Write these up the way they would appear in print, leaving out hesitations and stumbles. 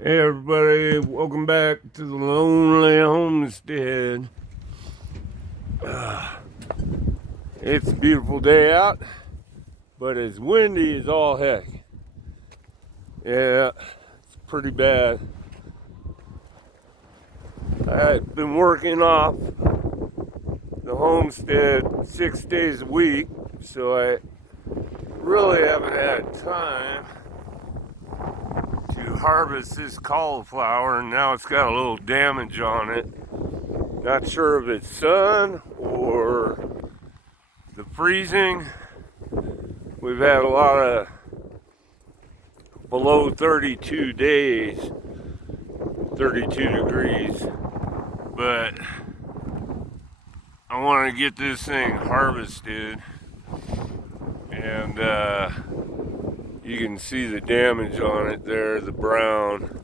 Hey everybody, welcome back to the Lonely Homestead. It's a beautiful day out, but it's windy as all heck. Yeah, it's pretty bad. I've been working off the homestead 6 days a week, so I really haven't had time to harvest this cauliflower, and now it's got a little damage on it. Not sure if it's sun or the freezing. We've had a lot of below 32 days, 32 degrees, but I want to get this thing harvested, and you can see the damage on it there, the brown,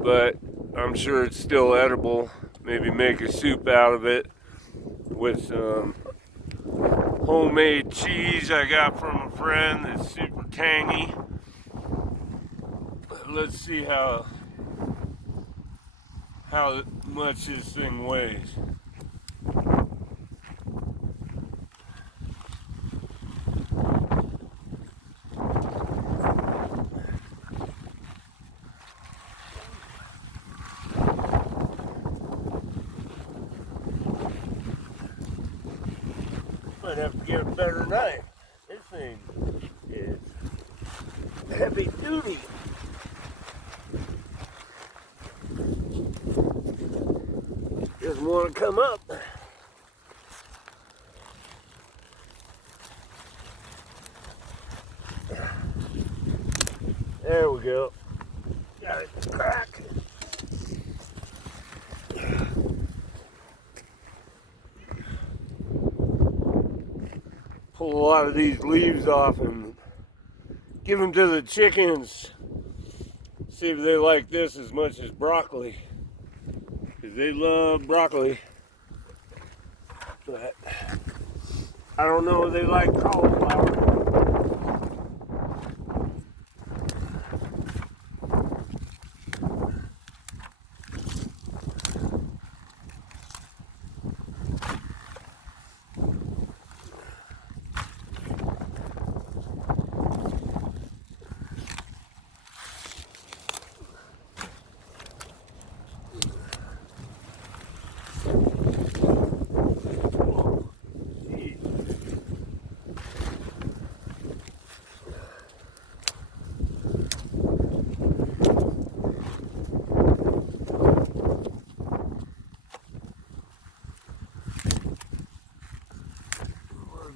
but I'm sure it's still edible. Maybe make a soup out of it with some homemade cheese I got from a friend that's super tangy. Let's see how much this thing weighs. Might have to get a better knife. This thing is heavy duty. Doesn't want to come up. There we go. Got it to crack. Pull a lot of these leaves off and give them to the chickens. See if they like this as much as broccoli. Because they love broccoli. But I don't know if they like cauliflower.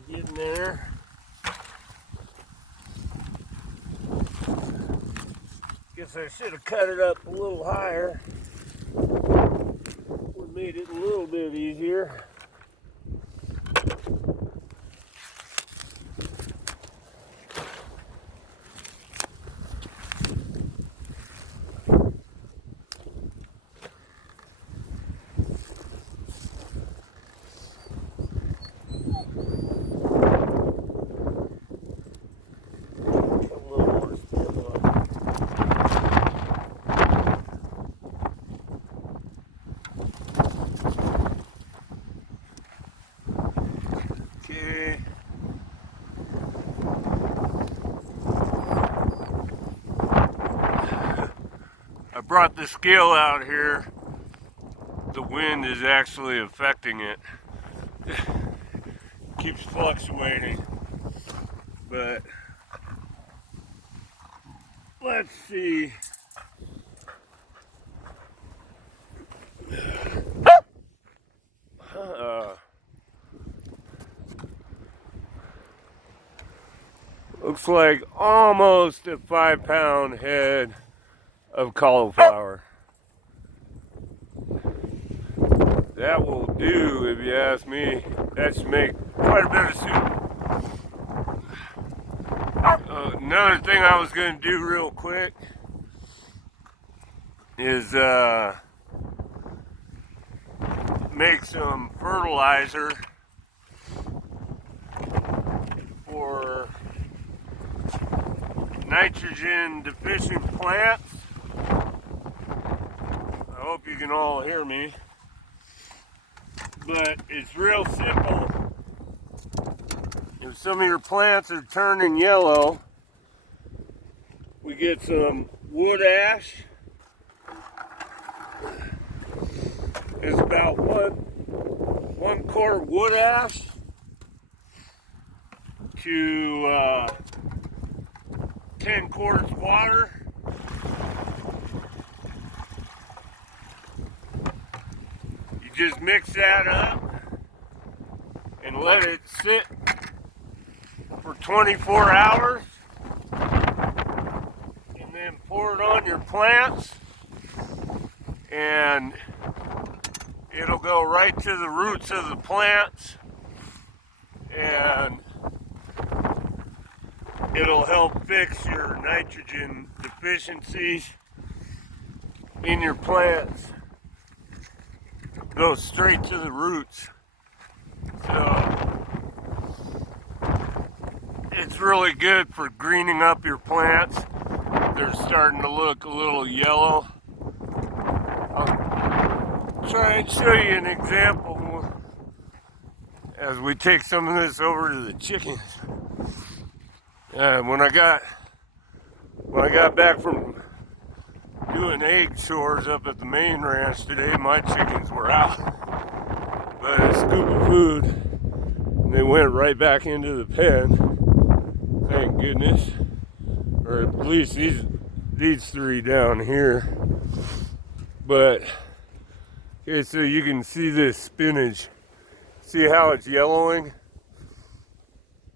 Getting there. Guess I should have cut it up a little higher. Would have made it a little bit easier. I brought the scale out here. The wind is actually affecting it. Keeps fluctuating. But let's see. Looks like almost a 5-pound head of cauliflower. That will do, if you ask me. That should make quite a bit of soup. Another thing I was going to do real quick is make some fertilizer for nitrogen deficient plants. I hope you can all hear me. But it's real simple. If some of your plants are turning yellow, we get some wood ash. It's about one quart wood ash to 10 quarts water. You just mix that up and let it sit for 24 hours, and then pour it on your plants, and it'll go right to the roots of the plants, and it'll help fix your nitrogen deficiencies in your plants. Go straight to the roots. So it's really good for greening up your plants. They're starting to look a little yellow. I'll try and show you an example as we take some of this over to the chickens. When I got back from doing egg chores up at the main ranch today, my chickens were out. But a scoop of food, and they went right back into the pen. Thank goodness. Or at least these three down here. But okay, so you can see this spinach. See how it's yellowing?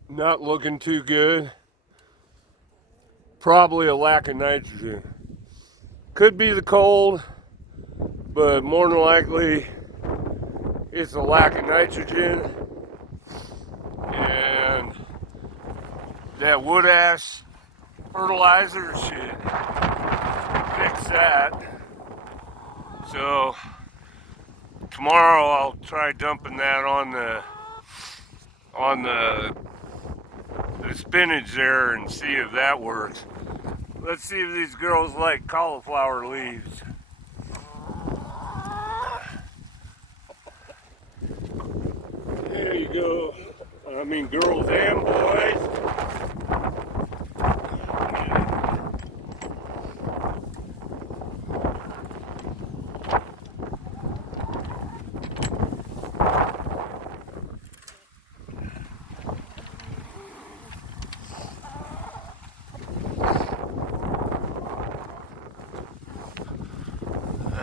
Not looking too good. Probably a lack of nitrogen. Could be the cold, but more than likely it's a lack of nitrogen. And that wood ash fertilizer should fix that. So tomorrow I'll try dumping that on the spinach there and see if that works. Let's see if these girls like cauliflower leaves. There you go. I mean, girls and boys.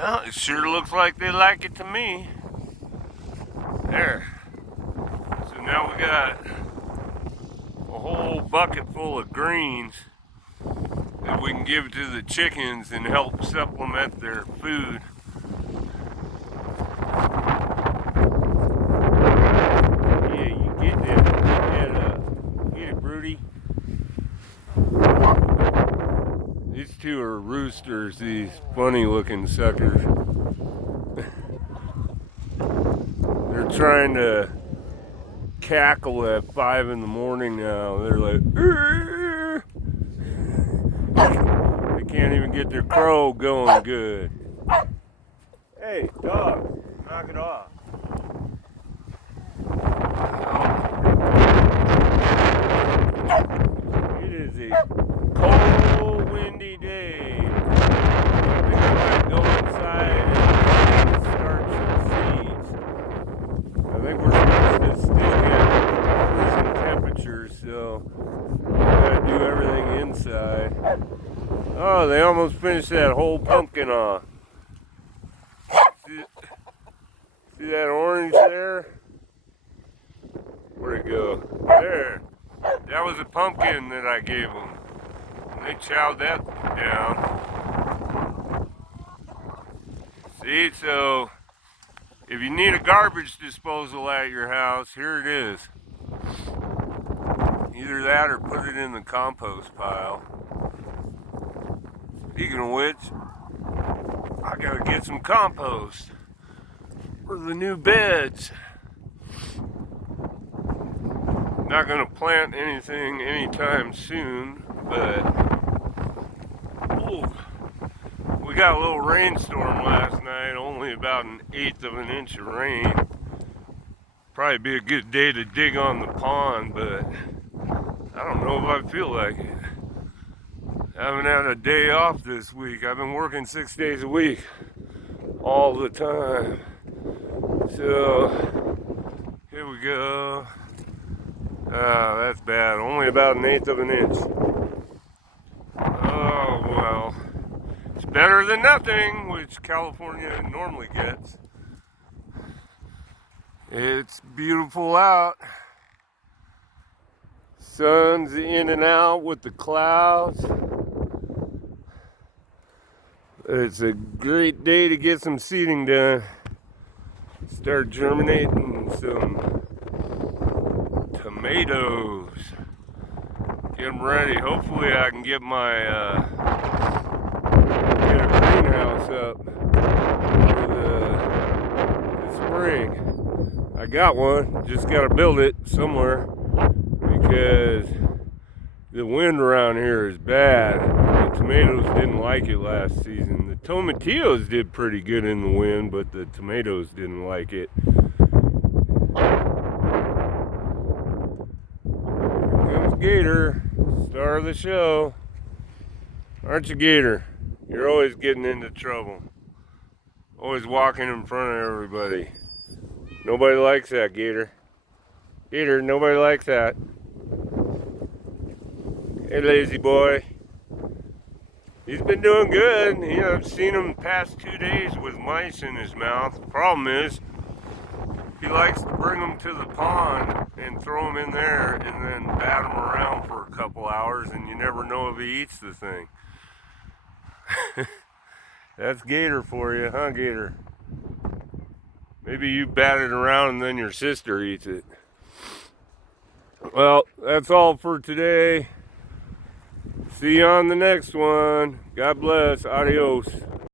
Well, it sure looks like they like it to me. There. So now we got a whole bucket full of greens that we can give to the chickens and help supplement their food. Yeah, you get that, get it, Broody. These two are roosters, these funny looking suckers. They're trying to cackle at 5 in the morning now. They're like, "Arr!" They can't even get their crow going good. Hey, dog, knock it off. It is a cold, windy day. I think I might go inside and start some seeds. I think we're supposed to still get freezing temperatures, so we gotta do everything inside. Oh, they almost finished that whole pumpkin off. See that orange there? Where'd it go? There. That was a pumpkin that I gave them. And they chowed that down. See, so if you need a garbage disposal at your house, here it is. Either that or put it in the compost pile. Speaking of which, I gotta get some compost for the new beds. Not gonna plant anything anytime soon, but We got a little rainstorm last night, only about an eighth of an inch of rain. Probably be a good day to dig on the pond, but I don't know if I feel like it. I haven't had a day off this week. I've been working 6 days a week, all the time. So, here we go. Ah, that's bad. Only about an eighth of an inch. Oh, well. It's better than nothing, which California normally gets. It's beautiful out. Sun's in and out with the clouds. It's a great day to get some seeding done. Start germinating some tomatoes. Get them ready. Hopefully I can get my get a greenhouse up for the spring. I got one, just got to build it somewhere because the wind around here is bad. The tomatoes didn't like it last season. The tomatillos did pretty good in the wind, but the tomatoes didn't like it. Here comes Gator, star of the show. Aren't you, Gator? You're always getting into trouble. Always walking in front of everybody. Nobody likes that, Gator. Gator, nobody likes that. Hey, lazy boy. He's been doing good. I've seen him the past 2 days with mice in his mouth. The problem is, he likes to bring them to the pond and throw them in there and then bat them around for a couple hours, and you never know if he eats the thing. That's Gator for you, huh, Gator? Maybe you bat it around and then your sister eats it. Well, that's all for today. See you on the next one. God bless. Adios.